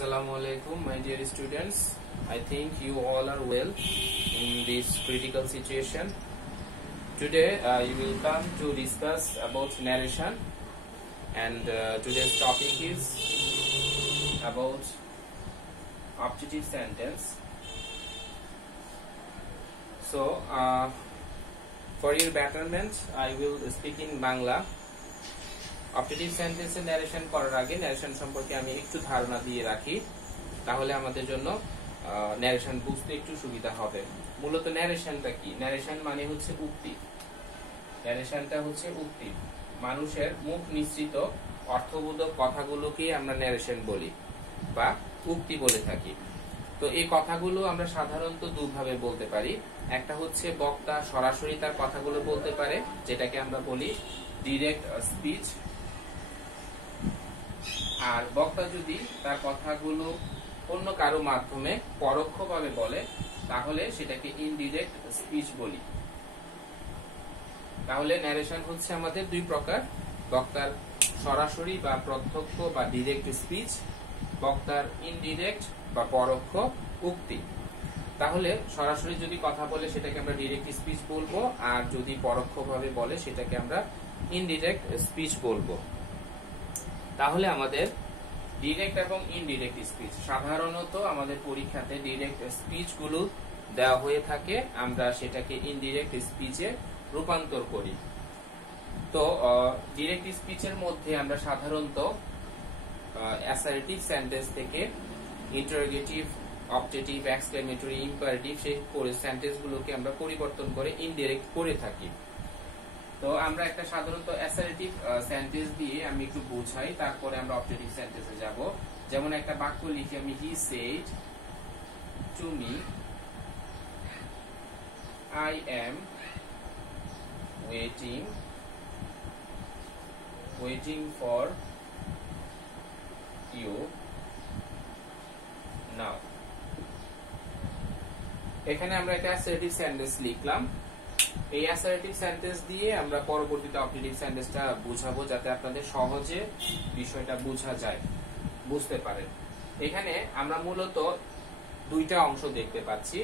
Assalamu alaikum, my dear students. I think you all are well in this critical situation. Today you will come to discuss about narration, and today's topic is about optative sentence. So for your betterment, I will speak in Bangla. Optative সেন্টেন্সে narration করার আগে narration সম্পর্কে আমি একটু ধারণা দিয়ে রাখি, তাহলে আমাদের জন্য ন্যারেশন বুঝতে একটু সুবিধা হবে। মূলত ন্যারেশনটা কি? ন্যারেশন মানে হচ্ছে উক্তি। ন্যারেশনটা হচ্ছে উক্তি, মানুষের মুখ নিঃসৃত অর্থবোধক কথাগুলোকে আমরা ন্যারেশন বলি বা উক্তি বলে থাকি। তো এই কথাগুলো আমরা সাধারণত দুভাবে বলতে পারি। একটা হচ্ছে বক্তা সরাসরি তার কথাগুলো বলতে পারে, যেটাকে আমরা বলি ডিরেক্ট স্পিচ। আর বক্তা যদি তার কথাগুলো অন্য কারো মাধ্যমে পরোক্ষভাবে বলে, তাহলে সেটাকে ইনডিরেক্ট স্পিচ বলি। তাহলে ন্যারেশন হচ্ছে আমাদের দুই প্রকার: বক্তার সরাসরি বা প্রত্যক্ষ বা ডিরেক্ট স্পিচ, বক্তার ইনডিরেক্ট বা পরোক্ষ উক্তি। তাহলে সরাসরি যদি কথা বলে সেটাকে আমরা ডিরেক্ট স্পিচ বলবো, আর যদি পরোক্ষভাবে বলে সেটাকে আমরা ইনডিরেক্ট স্পিচ বলবো। তাহলে আমাদের ডিরেক্ট এবং ইনডিরেক্ট স্পিচ, সাধারণত আমাদের পরীক্ষাতে ডিরেক্ট স্পিচ গুলো দেওয়া হয়ে থাকে, আমরা সেটাকে ইনডিরেক্ট স্পিচে রূপান্তর করি। তো ডিরেক্ট স্পিচের মধ্যে আমরা সাধারণত অ্যাসার্টিভ সেন্টেন্স থেকে ইন্টারোগেটিভ, অপটেটিভ, এক্সক্লেমেটরি, ইম্পারেটিভ সেই সেন্টেন্স গুলোকে আমরা পরিবর্তন করে ইনডিরেক্ট করে থাকি। তো আমরা একটা সাধারণত অ্যাসার্টিভ সেন্টেন্স দিয়ে আমি একটু বোঝাই, তারপরে আমরা অপটেটিভ সেন্টেন্সে যাব। যেমন একটা বাক্য লিখি আমি, he said to me I am waiting for you now. এখানে আমরা একটা অ্যাসার্টিভ সেন্টেন্স লিখলাম। এই অ্যাসার্টিভ সেন্টেন্স দিয়ে আমরা পরবর্তীতে অপটেটিভ সেন্টেন্সটা বুঝাবো, যাতে আপনাদের সহজে বিষয়টা বোঝা যায়, বুঝতে পারেন। এখানে আমরা মূলত দুইটা অংশ দেখতে পাচ্ছি,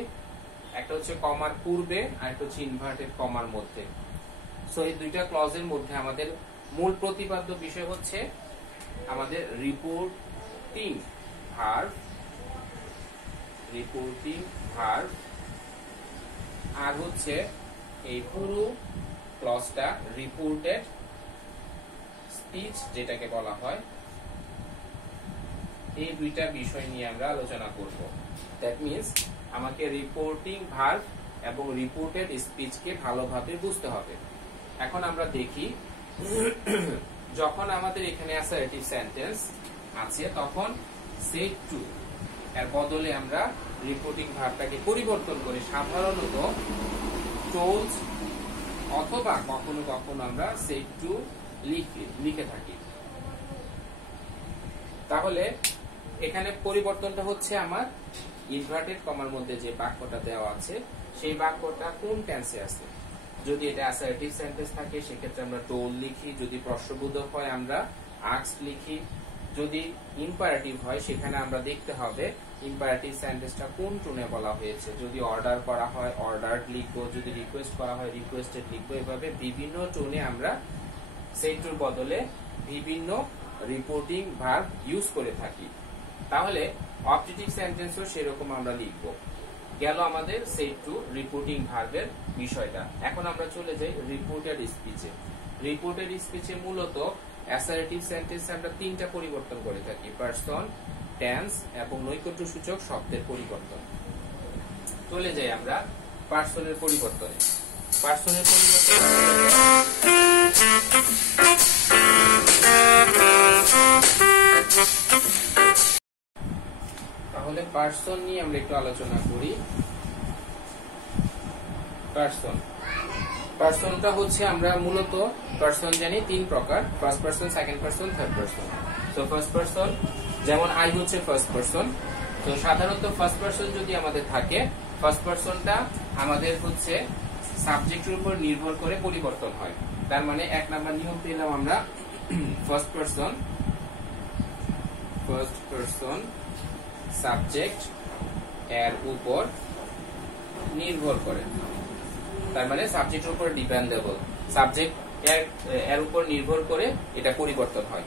একটা হচ্ছে কমার পূর্বে আর একটা হচ্ছে ইনভার্টেড কমার মধ্যে। সো এই দুইটা ক্লজের মধ্যে আমাদের মূল প্রতিপাদ্য বিষয় হচ্ছে আমাদের রিপোর্টিং ভার্ব, আর হচ্ছে এই পুরো ক্লজটা রিপোর্টেড স্পিচ যেটাকে বলা হয়। এই দুইটা বিষয় নিয়ে আমরা আলোচনা করব। দ্যাট মিন্স আমাকে রিপোর্টিং ভার্ব এবং রিপোর্টেড স্পিচকে ভালোভাবে বুঝতে হবে। এখন আমরা দেখি, যখন আমাদের এখানে অ্যাসার্টিভ সেন্টেন্স আছে, তখন সেড টু এর বদলে আমরা রিপোর্টিং ভার্বটাকে পরিবর্তন করে সাধারণত টোল্ড অথবা কখনো কখনো আমরা সেড টু লিখে থাকি। তাহলে এখানে পরিবর্তনটা হচ্ছে আমার ইনভার্টেড কমার মধ্যে যে বাক্যটা দেওয়া আছে, সেই বাক্যটা কোন টেন্সে আছে। যদি এটা অ্যাসার্টিভ সেন্টেন্স থাকে সেক্ষেত্রে আমরা টোল্ড লিখি, যদি প্রশ্নবোধক হয় আমরা আস্কড লিখি, যদি ইম্পারেটিভ হয় সেখানে আমরা দেখতে হবে ইম্পারেটিভ সেন্টেন্সটা কোন টোনে বলা হয়েছে। যদি অর্ডার করা হয় অর্ডারড লিখবো, যদি রিকোয়েস্ট করা হয় রিকোয়েস্টেড লিখবো। এভাবে বিভিন্ন টোনে আমরা সেড টুর বদলে বিভিন্ন রিপোর্টিং ভার্ব ইউজ করে থাকি। তাহলে অপটেটিভ সেন্টেন্সও সেরকম আমরা লিখবো। গেল আমাদের সেড টু রিপোর্টিং ভার্বের বিষয়টা। এখন আমরা চলে যাই রিপোর্টেড স্পিচে। রিপোর্টেড স্পিচে মূলত অ্যাসার্টিভ সেন্টেন্সে আমরা তিনটা পরিবর্তন করে থাকি: পারসন, টেন্স এবং নৈকট্য সূচক শব্দের পরিবর্তন। চলে যাই আমরা পারসনের পরিবর্তনে। তাহলে পারসন নিয়ে আমরা একটু আলোচনা করি। পারসনটা হচ্ছে, আমরা মূলত পারসন জানি তিন প্রকার: first person, second person, third person. তো ফার্স্ট পারসন, যেমন আই হচ্ছে ফার্স্ট পারসন। তো সাধারণত ফার্স্ট পারসন যদি আমাদের থাকে, ফার্স্ট পারসনটা আমাদের হচ্ছে সাবজেক্টের উপর নির্ভর করে পরিবর্তন হয়। তার মানে এক নাম্বার নিয়ম পেলাম আমরা, ফার্স্ট পারসন সাবজেক্ট এর উপর নির্ভর করে, তার মানে সাবজেক্টের উপর ডিপেন্ডেবল, সাবজেক্ট এর উপর নির্ভর করে এটা পরিবর্তন হয়।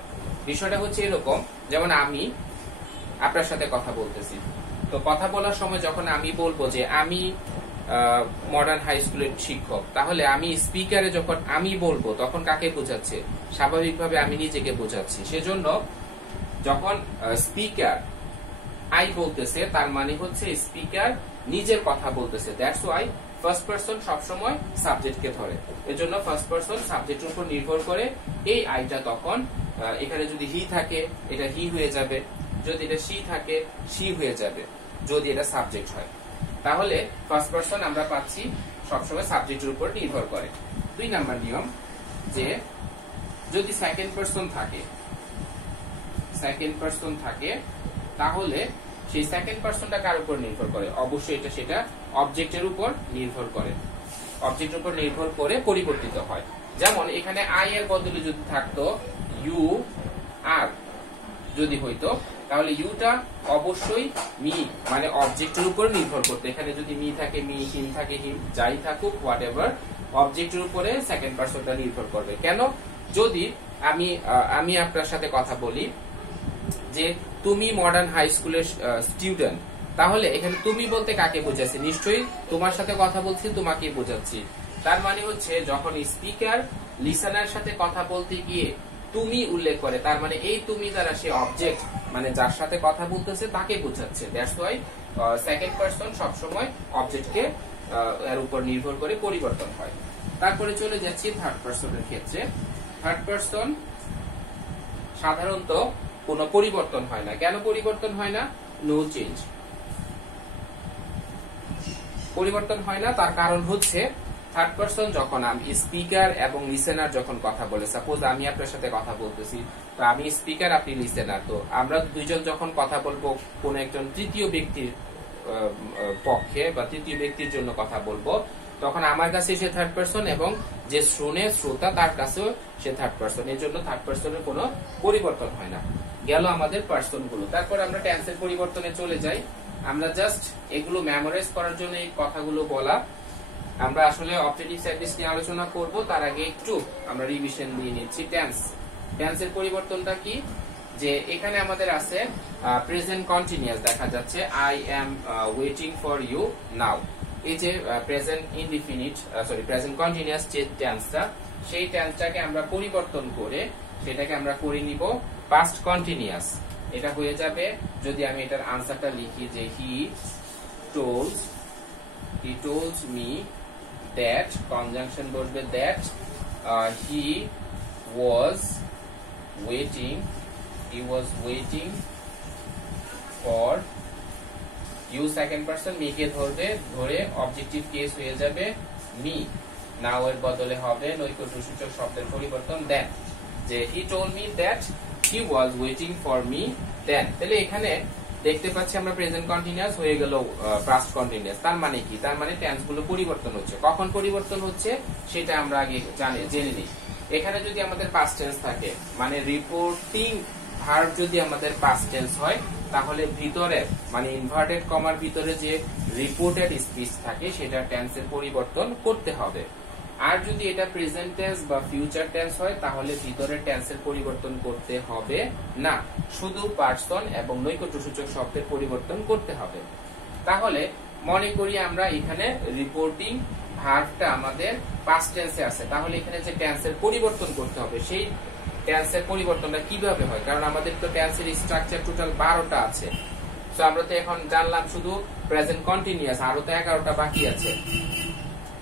বিষয়টা হচ্ছে এরকম, যেমন আমি আপনার সাথে কথা বলতেছি, তো কথা বলার সময় যখন আমি বলবো যে আমি মডার্ন হাই স্কুলের শিক্ষক, তাহলে আমি স্পিকারে যখন আমি বলবো তখন কাকে বোঝাচ্ছে? স্বাভাবিকভাবে আমি নিজেকে বোঝাচ্ছি। সেজন্য যখন স্পিকার আই বলতেছে, তার মানে হচ্ছে স্পিকার নিজের কথা বলতেছে। দ্যাটস ওয়াই ফার্স্ট পারসন সবসময় সাবজেক্টকে ধরে, এজন্য ফার্স্ট পারসন সাবজেক্টের উপর নির্ভর করে। এই আইটা তখন এখানে যদি হি থাকে এটা হি হয়ে যাবে, যদি এটা সি থাকে সি হয়ে যাবে, যদি এটা সাবজেক্ট হয়। তাহলে ফার্স্ট পারসন আমরা পাচ্ছি সবসময় সাবজেক্টের উপর নির্ভর করে। 2 নাম্বার নিয়ম, যে যদি সেকেন্ড পারসন থাকে তাহলে সেই সেকেন্ড পারসনটা কার উপর নির্ভর করে? অবশ্যই সেটা অবজেক্টের উপর নির্ভর করে, অবজেক্টের উপর নির্ভর করে পরিবর্তিত হয়। যেমন এখানে আই এর বদলে যদি থাকতো ইউ আর যদি হইতো, তাহলে ইউটা অবশ্যই মি মানে অবজেক্টের উপর নির্ভর করতে। এখানে যদি মি থাকে মি, হিম থাকে হিম, যাই থাকুক হোয়াট এভার, অবজেক্টের উপরে সেকেন্ড পারসনটা নির্ভর করবে। কেন? যদি আমি আপনার সাথে কথা বলি যে তুমি মডার্ন হাই স্কুলের স্টুডেন্ট, তাহলে এখানে তুমি বলতে কাকে বোঝাচ্ছি? নিশ্চয়ই তোমার সাথে কথা বলছি, তোমাকে বোঝাচ্ছি। তার মানে হচ্ছে যখন স্পিকার লিসেনার সাথে কথা বলতে গিয়ে তুমি উল্লেখ করে, তার মানে এই তুমি দ্বারা সে অবজেক্ট মানে যার সাথে কথা বলতেছে তাকে বোঝাচ্ছে। দ্যাটস ওয়াই সেকেন্ড পারসন সবসময় অবজেক্টকে এর উপর নির্ভর করে পরিবর্তন হয়। তারপরে চলে যাচ্ছি থার্ড পারসনের ক্ষেত্রে। থার্ড পারসন সাধারণত কোনো পরিবর্তন হয় না। কেন পরিবর্তন হয় না? No change. পরিবর্তন হয় না তার কারণ হচ্ছে থার্ড পারসন যখন আমি স্পিকার এবং লিসেনার যখন কথা বলে, সাপোজ আমি আপনার সাথে কথা বলতেছি, তো আমি স্পিকার আপনি লিসেনার, তো আমরা দুইজন যখন কথা বলবো কোন একজন তৃতীয় ব্যক্তির পক্ষে বা তৃতীয় ব্যক্তির জন্য কথা বলবো, তখন আমার কাছে সে থার্ড পারসন এবং যে শ্রোতা তার কাছেও সে থার্ড পারসন। এর জন্য থার্ড পারসনের কোনো পরিবর্তন হয় না। গেল আমাদের পারসন গুলো। তারপর আমরা টেন্সের পরিবর্তনে চলে যাই। আমরা জাস্ট এগুলো মেমোরাইজ করার জন্য এই কথাগুলো বলা। আমরা আসলে অবজেক্টিভ সার্ভিস নিয়ে আলোচনা করব, তার আগে একটু আমরা রিভিশন দিয়ে নিচ্ছি। টেন্সের পরিবর্তনটা কি? যে এখানে আমাদের আছে প্রেজেন্ট কন্টিনিউয়াস দেখা যাচ্ছে, I am waiting for you now. এই যে প্রেজেন্ট ইনডিফিনিট প্রেজেন্ট কন্টিনিউয়াস যে টেন্সটা, সেই টেন্সটাকে আমরা পরিবর্তন করে সেটাকে আমরা করে নিব পাস্ট কন্টিনিউয়াস। এটা হয়ে যাবে যদি আমি এটার আনসারটা লিখি যে he told me that, conjunction বসবে that, he was waiting for you, second person me কে ধরে অবজেক্টিভ কেস হয়ে যাবে মি। নাও এর বদলে হবে নৈকট্যসূচক শব্দের পরিবর্তন দেন, যে he told me that he was waiting for me then। তাহলে এখানে দেখতে পাচ্ছি আমরা প্রেজেন্ট কন্টিনিউয়াস হয়ে গেল পাস্ট কন্টিনিউয়াস। তার মানে কি? তার মানে টেন্স গুলো পরিবর্তন হচ্ছে। কখন পরিবর্তন হচ্ছে সেটা আমরা আগে জেনে নিই। এখানে যদি আমাদের পাস্ট টেন্স থাকে, মানে রিপোর্টিং ভার্ব যদি আমাদের পাস্ট টেন্স হয়, তাহলে ভিতরে মানে ইনভার্টেড কমার ভিতরে যে রিপোর্টেড স্পিচ থাকে সেটা টেন্সের পরিবর্তন করতে হবে। আর যদি এটা প্রেজেন্ট টেন্স বা ফিউচার টেন্স হয়, তাহলে ভিতরে টেন্সের পরিবর্তন করতে হবে না, শুধু পার্সন এবং নৈকট্যসূচক শব্দের পরিবর্তন করতে হবে। তাহলে মনে করি আমরা এখানে রিপোর্টিং ভার্বটা আমাদের পাস্ট টেন্সে আছে, তাহলে এখানে যে টেন্সের পরিবর্তন করতে হবে সেই টেন্সের পরিবর্তনটা কিভাবে হয়? কারণ আমাদের তো টেন্সের স্ট্রাকচার টোটাল 12টা আছে। তো আমরা তো এখন জানলাম শুধু প্রেজেন্ট কন্টিনিউয়াস, আরো তো 11টা বাকি আছে।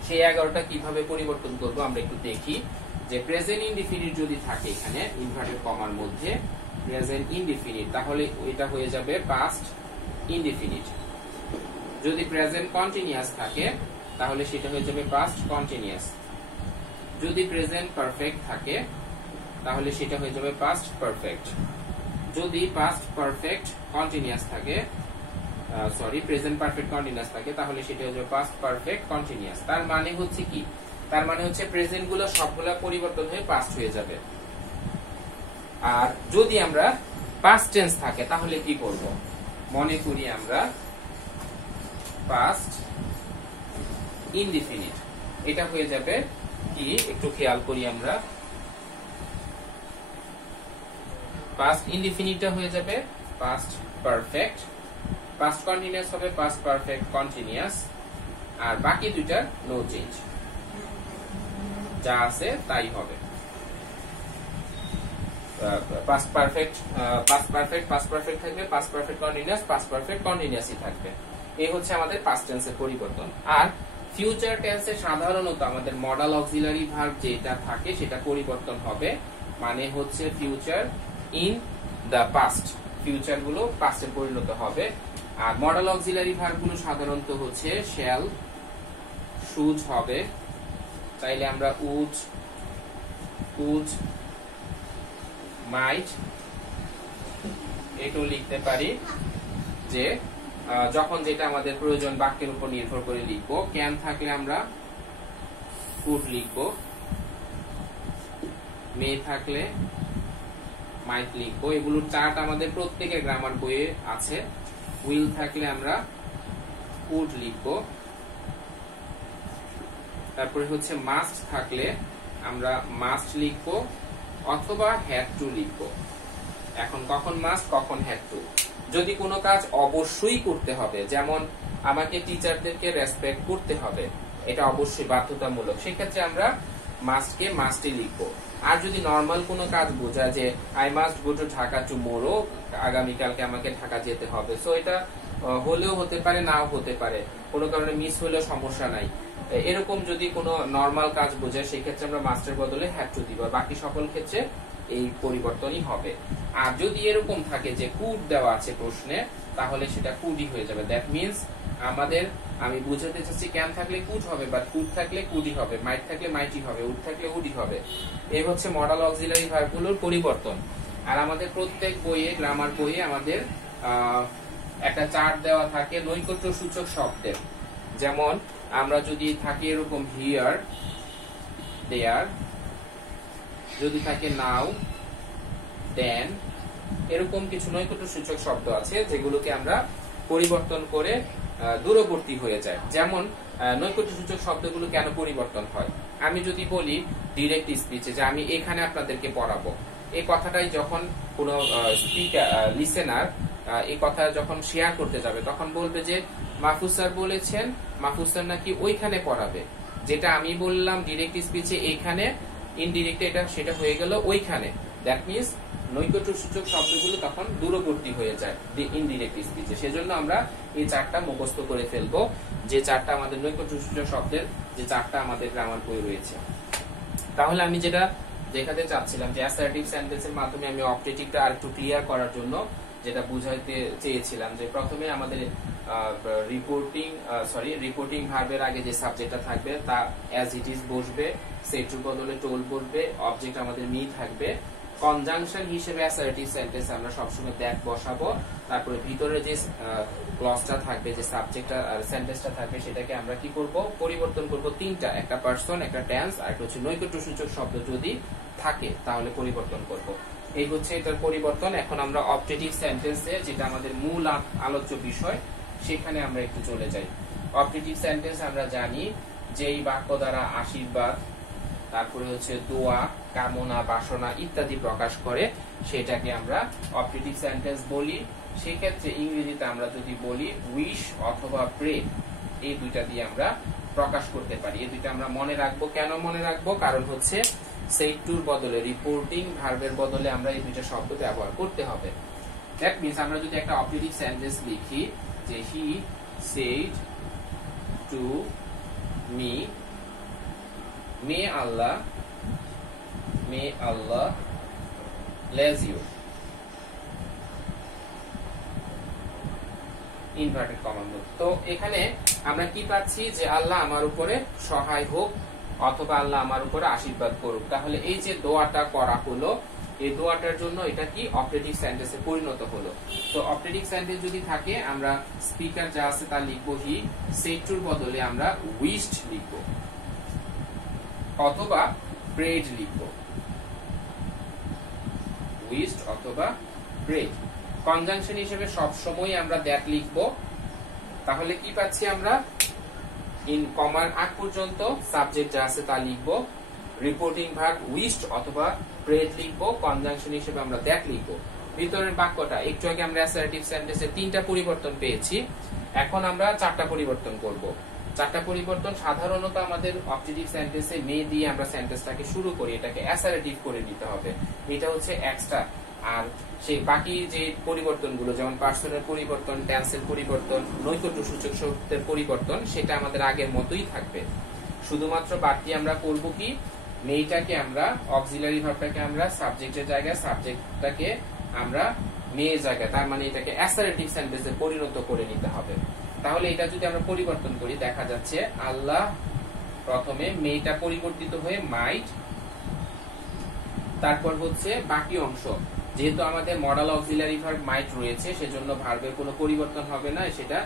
সেই 11টা কিভাবে পরিবর্তন করব আমরা একটু দেখি। যে প্রেজেন্ট ইনডিফিনিট যদি থাকে এখানে ইনভার্টেড কমার মধ্যে প্রেজেন্ট ইনডিফিনিট, তাহলে এটা হয়ে যাবে পাস্ট ইনডিফিনিট। যদি প্রেজেন্ট কন্টিনিউয়াস থাকে তাহলে সেটা হয়ে যাবে পাস্ট কন্টিনিউয়াস। যদি প্রেজেন্ট পারফেক্ট থাকে তাহলে সেটা হয়ে যাবে পাস্ট পারফেক্ট। যদি পাস্ট পারফেক্ট কন্টিনিউয়াস থাকে, প্রেজেন্ট পারফেক্ট কন্টিনিউয়াস থাকে, তাহলে সেটা হয়ে যাবে পাস্ট পারফেক্ট কন্টিনিউয়াস। তার মানে হচ্ছে কি? তার মানে হচ্ছে প্রেজেন্ট গুলো সবগুলা পরিবর্তন হয়ে পাস্ট হয়ে যাবে। আর যদি আমরা পাস্ট টেন্স থাকে তাহলে কি করব? মনে করি আমরা পাস্ট ইনডিফিনিট। এটা হয়ে যাবে কি একটু খেয়াল করি আমরা, পাস্ট ইনডিফিনিটটা হয়ে যাবে পাস্ট পারফেক্ট, পাস্ট কন্টিনিউয়াস হবে পাস্ট পারফেক্ট কন্টিনিউয়াস, আর বাকি দুইটার নো চেঞ্জ, যা আছে তাই হবে। পাস্ট পারফেক্ট থাকবে, পাস্ট পারফেক্ট কন্টিনিউয়াসই থাকবে। এই হচ্ছে আমাদের পাস্ট টেন্সের পরিবর্তন। আর ফিউচার টেন্সে সাধারণত আমাদের মডাল অক্সিলারি ভার্ব যেটা থাকে সেটা পরিবর্তন হবে, মানে হচ্ছে future in the past, future গুলো পাস্টে পরিণত হবে। আর মডাল অক্সিলারি ভার্ব গুলো সাধারণত হচ্ছে শ্যাল, শুড হবে, তাইলে আমরা উড মাইট এটাও লিখতে পারি, যে যখন যেটা আমাদের প্রয়োজন বাক্যের উপর নির্ভর করে লিখবো। ক্যান থাকলে আমরা কুড লিখবো, মে থাকলে মাইট লিখবো। এগুলোর চার্ট আমাদের প্রত্যেকের গ্রামার বইয়ে আছে। উইল থাকলে আমরা কুড লিখবো। তারপরে হচ্ছে মাস্ট থাকলে আমরা মাস্ট লিখবো অথবা হ্যাড টু লিখবো। এখন কখন মাস্ট কখন হ্যাড টু, যদি কোনো কাজ অবশ্যই করতে হবে, যেমন আমাকে টিচারদেরকে রেসপেক্ট করতে হবে, এটা অবশ্যই বাধ্যতামূলক, সেক্ষেত্রে আমরা মাস্টকে মাস্টই লিখবো। আর যদি নর্মাল কোনো কাজ বোঝা, যে I must go to Dhaka tomorrow, আগামীকালকে আমাকে ঢাকা যেতে হবে, সো এটা হলেও হতে পারে নাও হতে পারে, কোনো কারণে মিস হলেও সমস্যা নাই, এরকম যদি কোনো নর্মাল কাজ বোঝায় সেক্ষেত্রে আমরা মাস্টের বদলে হ্যাড টু দিব। বাকি সকল ক্ষেত্রে এই পরিবর্তনই হবে। আর যদি এরকম থাকে যে কুড দেওয়া আছে প্রশ্নে, তাহলে সেটা কুডই হয়ে যাবে। দ্যাট মিনস আমাদের, আমি বুঝাতে চাচ্ছি ক্যান থাকলে কুড হবে, বাট কুড থাকলে কুডই হবে, মাইট থাকলে মাইটই হবে, উড থাকলে উডই হবে। এই হচ্ছে মডাল অক্সিলারি ভার্বগুলোর পরিবর্তন। আর আমাদের প্রত্যেক বইয়ে, গ্রামার বইয়ে আমাদের একটা চার্ট দেওয়া থাকে নৈকট্য সূচক শব্দের। যেমন আমরা যদি থাকি এরকম হিয়ার, দেয়ার, যদি থাকে নাও, দেন, এরকম কিছু নৈকট্য সূচক শব্দ আছে যেগুলোকে আমরা পরিবর্তন করে দূরবর্তী হয়ে যায়। যেমন নৈকট্য সূচক শব্দগুলো কেন পরিবর্তন হয়, আমি যদি বলি ডিরেক্ট স্পিচে যে আমি এখানে আপনাদেরকে পড়াবো, এই কথাটাই যখন কোনো স্পিকার, লিসেনার এই কথা যখন শেয়ার করতে যাবে, তখন বলবে যে মাহফুজ স্যার বলেছেন, মাহফুজ স্যার নাকি ওইখানে পড়াবে। যেটা আমি বললাম ডিরেক্ট স্পিচে এইখানে, ইনডিরেক্ট এটা সেটা হয়ে গেল ওইখানে। দ্যাট মিনস নৈকট্য সূচক শব্দগুলো তখন দূরবর্তী হয়ে যায় ইনডিরেক্ট স্পিচে। সেজন্য আমরা এই চারটা মুখস্থ করে ফেলবো, যে চারটা আমাদের নৈকট্য সূচক শব্দের যে চারটা আমাদের গ্রামার বই রয়েছে। তাহলে আমি যেটা দেখাতে চাচ্ছিলাম যে অ্যাসার্টিভ সেন্টেন্সের মাধ্যমে আমি অবজেক্টিভটা আর একটু ক্লিয়ার করার জন্য যেটা বুঝাইতে চেয়েছিলাম, যে প্রথমে আমাদের রিপোর্টিং ভার্বের আগে যে সাবজেক্টটা থাকবে তা অ্যাজ ইট ইজ বসবে, সেটুর বদলে টোল বসবে, অবজেক্ট আমাদের মি থাকবে। কনজাংশন হিসেবে অ্যাসার্টিভ সেন্টেন্স আমরা সবসময় দ্যাট বসাবো। তারপরে ভিতরে যে ক্লজটা থাকবে, যে সাবজেক্টটা সেন্টেন্সটা থাকবে, সেটাকে আমরা কি করব, পরিবর্তন করব তিনটা, একটা পারসন, একটা টেন্স, আর একটা হচ্ছে নৈকট্য সূচক শব্দ যদি থাকে তাহলে পরিবর্তন করব। এই হচ্ছে এটার পরিবর্তন। এখন আমরা অবজেক্টিভ সেন্টেন্সে, যেটা আমাদের মূল আলোচ্য বিষয়, সেখানে আমরা একটু চলে যাই। অবজেক্টিভ সেন্টেন্স আমরা জানি যেই বাক্য দ্বারা আশীর্বাদ, তারপরে হচ্ছে দোয়া, কামনা, বাসনা ইত্যাদি প্রকাশ করে, সেটাকে আমরা অবজেক্টিভ সেন্টেন্স বলি। সেক্ষেত্রে ইংরেজিতে আমরা যদি বলি উইশ অথবা প্রে, এই দুইটা দিয়ে আমরা প্রকাশ করতে পারি। এই দুইটা আমরা মনে রাখবো। কেন মনে রাখবো? কারণ হচ্ছে সেড টুর বদলে, রিপোর্টিং ভার্বের বদলে আমরা এই দুইটা শব্দ ব্যবহার করতে হবে। দ্যাট মিনস আমরা যদি একটা অবজেক্টিভ সেন্টেন্স লিখি যে হি said to me, May Allah bless you, inverted comma. তো এখানে আমরা কি পাচ্ছি, যে আল্লাহ আমার উপরে সহায় হোক অথবা আল্লাহ আমার উপরে আশীর্বাদ করুক। তাহলে এই যে দোয়াটা করা হলো, এই দোয়াটার জন্য এটা কি অপারেটিভ সেন্টেন্সে পরিণত হলো। তো অপারেটিভ সেন্টেন্স যদি থাকে, আমরা স্পিকার যা আছে তা লিখবো হি, সেড টুর বদলে আমরা উইশড লিখবো অথবা প্রেড লিখবো, উইশড অথবা প্রেড। কনজাংশন হিসেবে সব সময় আমরা দ্যাট লিখবো। তাহলে কি পাচ্ছি আমরা, ইন কমার আগ পর্যন্ত সাবজেক্ট যা আছে তা লিখবো, রিপোর্টিং ভার্ব উইশড অথবা প্রেড লিখবো, কনজাংশন হিসেবে আমরা দ্যাট লিখবো। ভিতরের বাক্যটা একটু আগে আমরা অ্যাসার্টিভ সেন্টেন্সে 3টা পরিবর্তন পেয়েছি, এখন আমরা 4টা পরিবর্তন করব। 4টা পরিবর্তন সাধারণত আমাদের অবজেক্টিভ সেন্টেন্সে মে দিয়ে আমরা সেন্টেন্সটাকে শুরু করি, এটাকে অ্যাসার্টিভ করে দিতে হবে, এটা হচ্ছে এক্সট্রা। আর সেই বাকি যে পরিবর্তনগুলো যেমন পার্সনের পরিবর্তন, টেন্সের পরিবর্তন, নৈকট্য সূচক শব্দের পরিবর্তন, সেটা আমাদের আগের মতোই থাকবে। শুধুমাত্র বাকি আমরা করব কি, মেয়েটাকে আমরা অক্সিলারি ভার্বটাকে আমরা সাবজেক্টের জায়গায়, সাবজেক্টটাকে আমরা মেয়ের জায়গায়, তার মানে এটাকে অ্যাসার্টিভ সেন্টেন্সে পরিণত করে নিতে হবে। তাহলে এটা যদি আমরা পরিবর্তন করি দেখা যাচ্ছে আল্লাহ, প্রথমে মেয়েটা পরিবর্তিত হয়ে মাইট, তারপর হচ্ছে বাকি অংশ, যেহেতু আমাদের মডাল অক্সিলারি ভার্ব মাইট রয়েছে সেজন্য ভার্বের কোনো পরিবর্তন হবে না, সেটা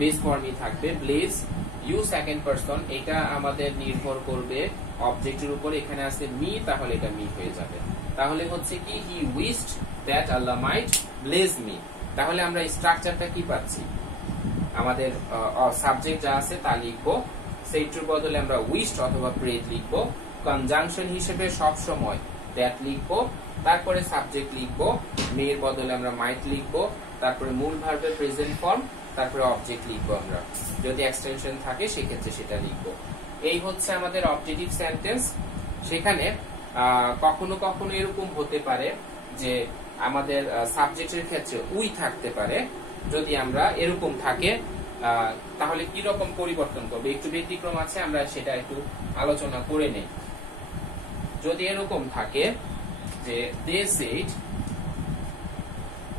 বেস ফর্মই থাকবে। ব্লেজ ইউ সেকেন্ড পারসন, এটা আমাদের নির্ভর করবে অবজেক্টের উপর, এখানে আছে মি, তাহলে এটা মি হয়ে যাবে। তাহলে হচ্ছে কি, he wished that Allah might bless me. তাহলে আমরা স্ট্রাকচারটা কি পাচ্ছি, আমাদের সাবজেক্ট যা আছে তা লিখবো, সেইটার বদলে আমরা উইশড অথবা প্রেড লিখবো, কনজাংশন হিসেবে সব সময় দ্যাট লিখবো, তারপরে সাবজেক্ট লিখবো, মেয়ের বদলে আমরা মাইট লিখবো, তারপরে মূল ভার্বের প্রেজেন্ট ফর্ম, তারপরে অবজেক্ট লিখবো আমরা, যদি এক্সটেনশন থাকে সেক্ষেত্রে সেটা লিখবো। এই হচ্ছে আমাদের অবজেক্টিভ সেন্টেন্স। সেখানে কখনো কখনো এরকম হতে পারে যে আমাদের সাবজেক্টের ক্ষেত্রে উই থাকতে পারে, যদি আমরা এরকম থাকে তাহলে কি রকম পরিবর্তন করবে, একটু ব্যতিক্রম আছে, আমরা সেটা একটু আলোচনা করে নেই। যদি এরকম থাকে যে দে সেড,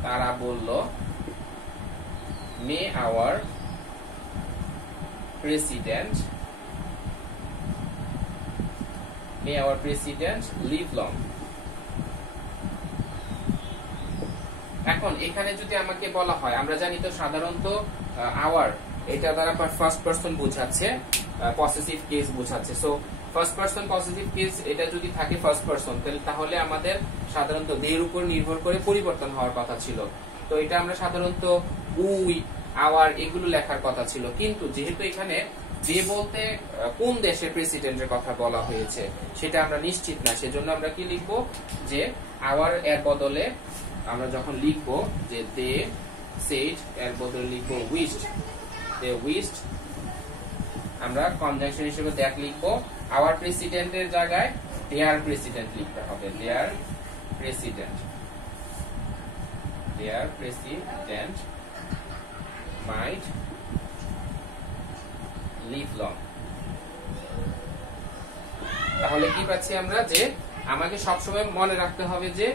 তারা বলল, মে আওয়ার প্রেসিডেন্ট লিভ লং। এখন এখানে যদি আমাকে বলা হয়, আমরা জানি তো সাধারণত আওয়ার এটা দ্বারা ফার্স্ট পারসন বোঝাচ্ছে, পসেসিভ কেস বোঝাচ্ছে। So first person possessive case এটা যদি থাকে ফার্স্ট পারসন, তাহলে আমাদের সাধারণত দের উপর নির্ভর করে পরিবর্তন হওয়ার কথা ছিল। তো এটা আমরা সাধারণত উই, আওয়ার এগুলো লেখার কথা ছিল, কিন্তু যেহেতু এখানে যে বলতে কোন দেশের প্রেসিডেন্টের কথা বলা হয়েছে সেটা আমরা নিশ্চিত না, সেজন্য আমরা কি লিখবো, যে আওয়ার এর বদলে আমরা যখন লিখবো যে দে সেড, এর বদলে লিখবো উইশড, দে উইশড, আমরা কনজাংশন হিসেবে দ্যাট লিখবো। আওয়ার প্রেসিডেন্টের জায়গায় দেয়ার প্রেসিডেন্ট লিখতে হবে, দেয়ার প্রেসিডেন্ট মাইট লিভ লং। তাহলে কি পাচ্ছি আমরা, যে আমাকে সবসময় মনে রাখতে হবে যে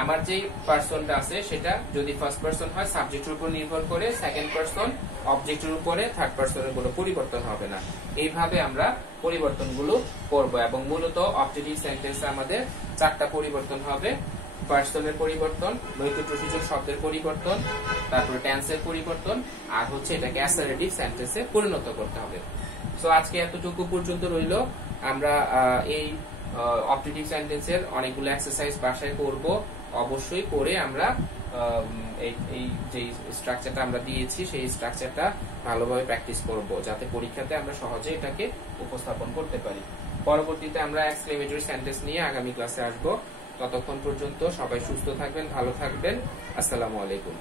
আমার যে পার্সনটা আছে সেটা যদি ফার্স্ট পারসন হয় সাবজেক্টের উপর নির্ভর করে, সেকেন্ড পারসন অবজেক্টের উপরে, থার্ড পারসনের কোনো পরিবর্তন হবে না। এইভাবে আমরা পরিবর্তনগুলো করব, এবং মূলত অবজেক্টিভ সেন্টেন্সে আমাদের 4টা পরিবর্তন হবে, পার্সনের পরিবর্তন, নৈকট্যসূচক শব্দের পরিবর্তন, তারপরে টেন্সের পরিবর্তন, আর হচ্ছে এটাকে অ্যাসার্টিভ সেন্টেন্সে পরিণত করতে হবে। সো আজকে এতটুকু পর্যন্ত রইল। আমরা এই অবজেক্টিভ সেন্টেন্সের অনেকগুলো এক্সারসাইজ বাসায় করব, অবশ্যই করে আমরা এই যে স্ট্রাকচারটা আমরা দিয়েছি সেই স্ট্রাকচারটা ভালোভাবে প্র্যাকটিস করব, যাতে পরীক্ষাতে আমরা সহজে এটাকে উপস্থাপন করতে পারি। পরবর্তীতে আমরা এক্সক্লেমেটরি সেন্টেন্স নিয়ে আগামী ক্লাসে আসব। ততক্ষণ পর্যন্ত সবাই সুস্থ থাকবেন, ভালো থাকবেন। আসসালামু আলাইকুম।